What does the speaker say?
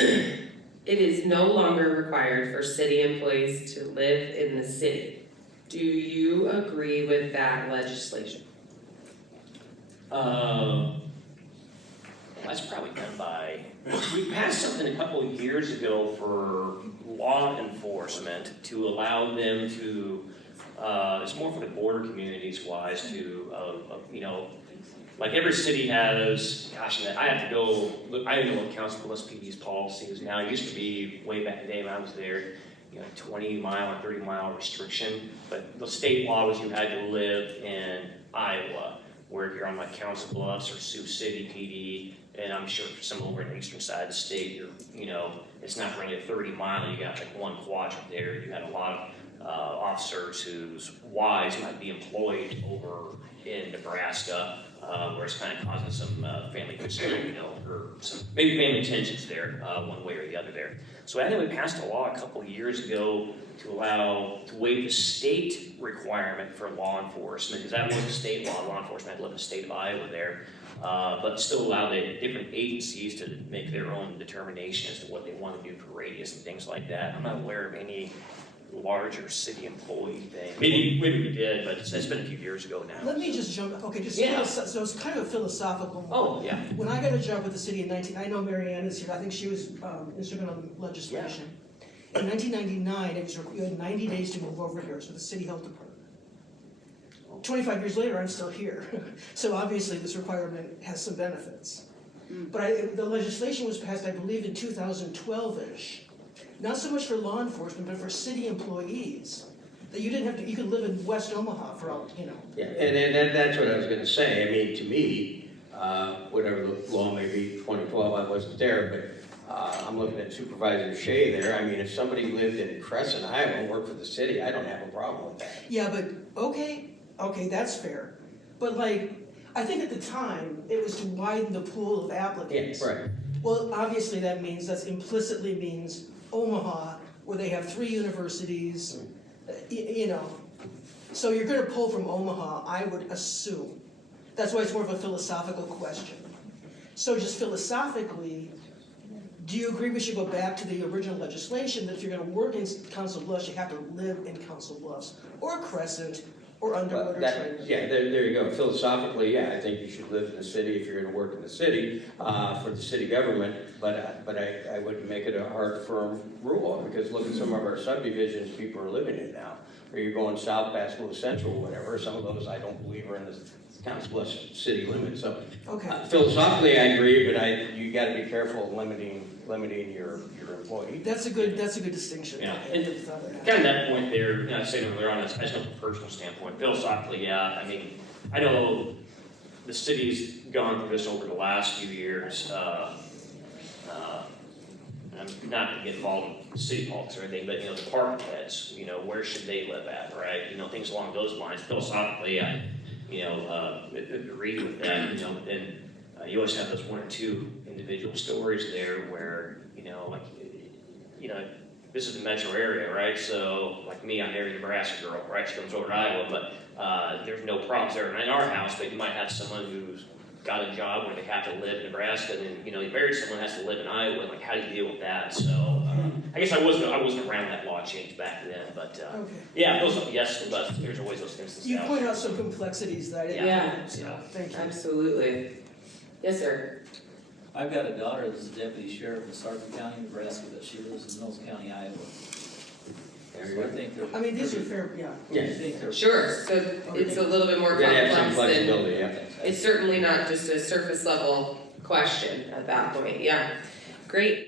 it is no longer required for city employees to live in the city. Do you agree with that legislation? That's probably done by, we passed something a couple of years ago for law enforcement to allow them to, it's more for the border communities wise to, you know, like every city has, gosh, I have to go, look, I don't know what Council Bluffs PD's policy is now. It used to be way back in the day when I was there, you know, 20-mile and 30-mile restriction, but the state law was you had to live in Iowa, where if you're on like Council Bluffs or Sioux City PD, and I'm sure for some over in the eastern side of the state, you're, you know, it's not really a 30-mile, you got like one quadrant there. You had a lot of officers whose wives might be employed over in Nebraska, where it's kind of causing some family concern, you know, or some maybe family tensions there, one way or the other there. So I think we passed a law a couple of years ago to waive the state requirement for law enforcement, because that was a state law enforcement had to live in the state of Iowa there, but still allow the different agencies to make their own determination as to what they want to do for radius and things like that. I'm not aware of any larger city employee thing. Maybe we did, but it's been a few years ago now. Let me just jump, okay, Yeah. so it's kind of a philosophical. Oh, yeah. When I got a job with the city in I know Mary Ann is here, I think she was instrumental in the legislation. In 1999, you had 90 days to move over here, so the city health department. 25 years later, I'm still here. So obviously this requirement has some benefits. But the legislation was passed, I believe, in 2012-ish. Not so much for law enforcement, but for city employees. That you didn't have to, you could live in West Omaha for all, you know. Yeah, and that's what I was gonna say. I mean, to me, whatever the law may be, 2012, I wasn't there, but I'm looking at Supervisor Shea there. I mean, if somebody lived in Crescent, Iowa, and worked for the city, I don't have a problem with that. Yeah, but, okay, that's fair. But like, I think at the time, it was to widen the pool of applicants. Yeah, right. Well, obviously that implicitly means Omaha, where they have 3 universities, you know. So you're gonna pull from Omaha, I would assume. That's why it's more of a philosophical question. So just philosophically, do you agree we should go back to the original legislation that if you're gonna work in Council Bluffs, you have to live in Council Bluffs, or Crescent, or Underwood, or Trenton? Yeah, there you go. Philosophically, yeah, I think you should live in the city if you're gonna work in the city, for the city government, but I wouldn't make it a hard, firm rule, because look at some of our subdivisions people are living in now. Or you're going south past Blue Central or whatever, some of those I don't believe are in the Council Bluffs city limits, so. Okay. Philosophically, I agree, but you gotta be careful of limiting your employee. That's a good distinction. Yeah, I and never thought of that. kind of that point there, you know, I say earlier on, I just know from a personal standpoint, philosophically, yeah, I mean, I know the city's gone through this over the last few years, I'm not gonna get involved in city politics or anything, but, you know, department heads, you know, where should they live at, right? You know, things along those lines. Philosophically, I, you know, agree with that, you know, but then you always have those 1 or 2 individual stories there where, you know, like, you know, this is the metro area, right? So, like me, I'm married a Nebraska girl, right? She comes over to Iowa, but there's no problems there in our house, but you might have someone who's got a job where they have to live in Nebraska, and then, you know, you married someone who has to live in Iowa, like, how do you deal with that? So, I guess I wasn't around that law change back then, but, Okay. yeah, yes, but there's always those instances. You point out some complexities that I didn't Yeah. know, so thank you. Absolutely. Yes, sir. I've got a daughter that's a deputy sheriff in Sarpy County, Nebraska, but she lives in Mills County, Iowa. There you So I go. think they're. I mean, these are fair, yeah. Yeah. I think they're. Sure, so it's a little bit more We're gonna have some complex than, flexibility, yeah. it's certainly not just a surface level question at that point, yeah. Great.